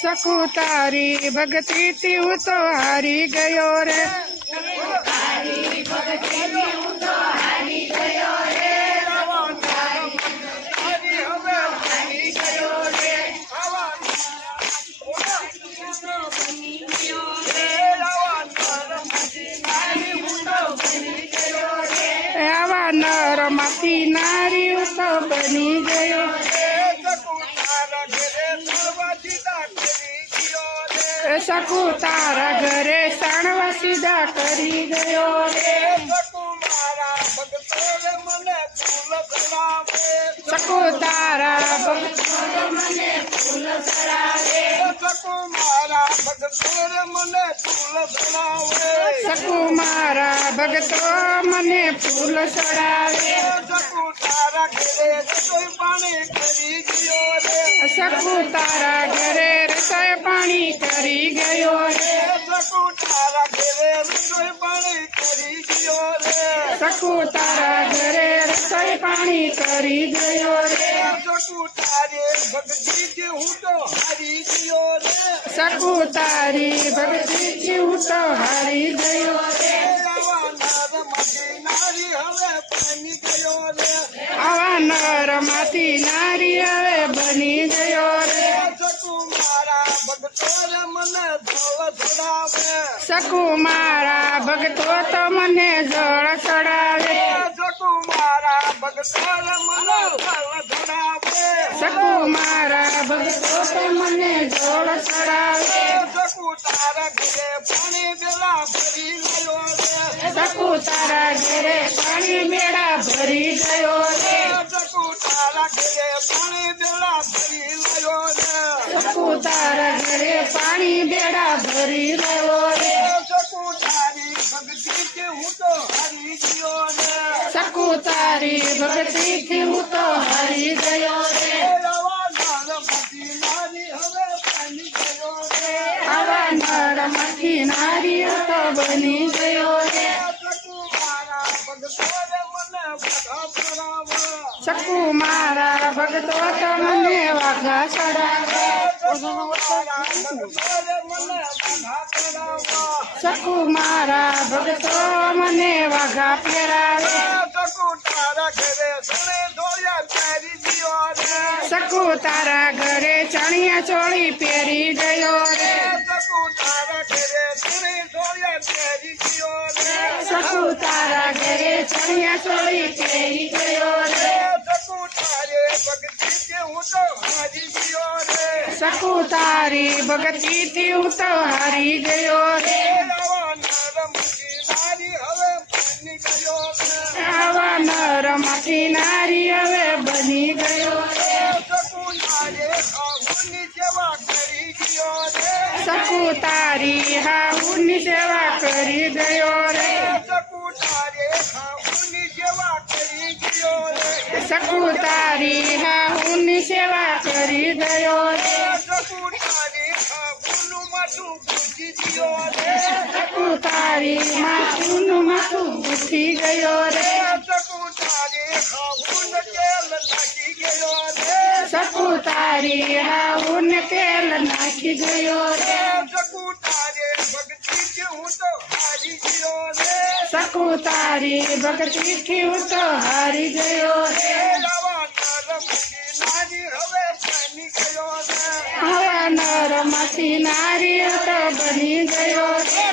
सकू तारी भक्ति थी हूँ तो हारी गयो रे। आवा नर माथी नारी तो बनी गयो। सकू तारा घरे साणवा सीधा करी गयो रे। सकू तारा भक्तों मने फूल चढ़ावे। सकू मारा भक्तों मने फूल चढ़ावे। सकू तारा घरे रसोई पानी करी गयो रे। सकू तारा घरे रसोई पानी करी गयो रे। सकू तारा घरे रसोई पानी करी गयो रे। सकू तारा घरे रसोई पानी करी गयो रे। सकू तारे भक्ति थी हूँ तो हारी गयो रे। सकू तारी भक्ति थी हूँ तो हारी गयो रे। आवा नर माथी नारी हवे बनी गयो रे। सकू मारा भक्तो तो मने जल चढ़ावे। सकू मारा भक्तो तो मने जल चढ़ावे। सकू तारा घरे पानी बेड़ा भरी गयो रे। सकू तारा घरे पानी बेड़ा भरी गयो रे। सकू तारा घरे पानी बेड़ा भरी गयो रे। सकू तारा घरे पानी बेड़ा भरी गयो रे। सकू तारी भक्ति थी हूँ तो हारी गयो रे। सकू तारी भक्ति थी हूँ तो हारी गयो रे। आवा नर माथी नारी तो बनी गयो रे। सकू मारा भक्तो तो मने वाघा चढ़ावे। सकू मारा भक्तो मने वाघा पहरावे। सकू तारा घरे चणिया चोली पहरी गयो रे। सकू तारा घरे चणिया चोली पहरी गयो रे। सकू तारी भक्ति थी हूँ तो हारी गयो रे। आवा नर माथी नारी हवे बनी गयो रे। सकू तारी हाहुनी सेवा करी गयो रे। सकू तारी हाहुनी सेवा करी गयो रे। सकू तारी माथुनु माथु उठी गयो रे। सकू तारी हाहुन तेल नाखी गयो रे। सकू तारी भक्ति थी हूँ तो हारी गयो रे। आवा नर माथी नारी तो बनी गयो रे।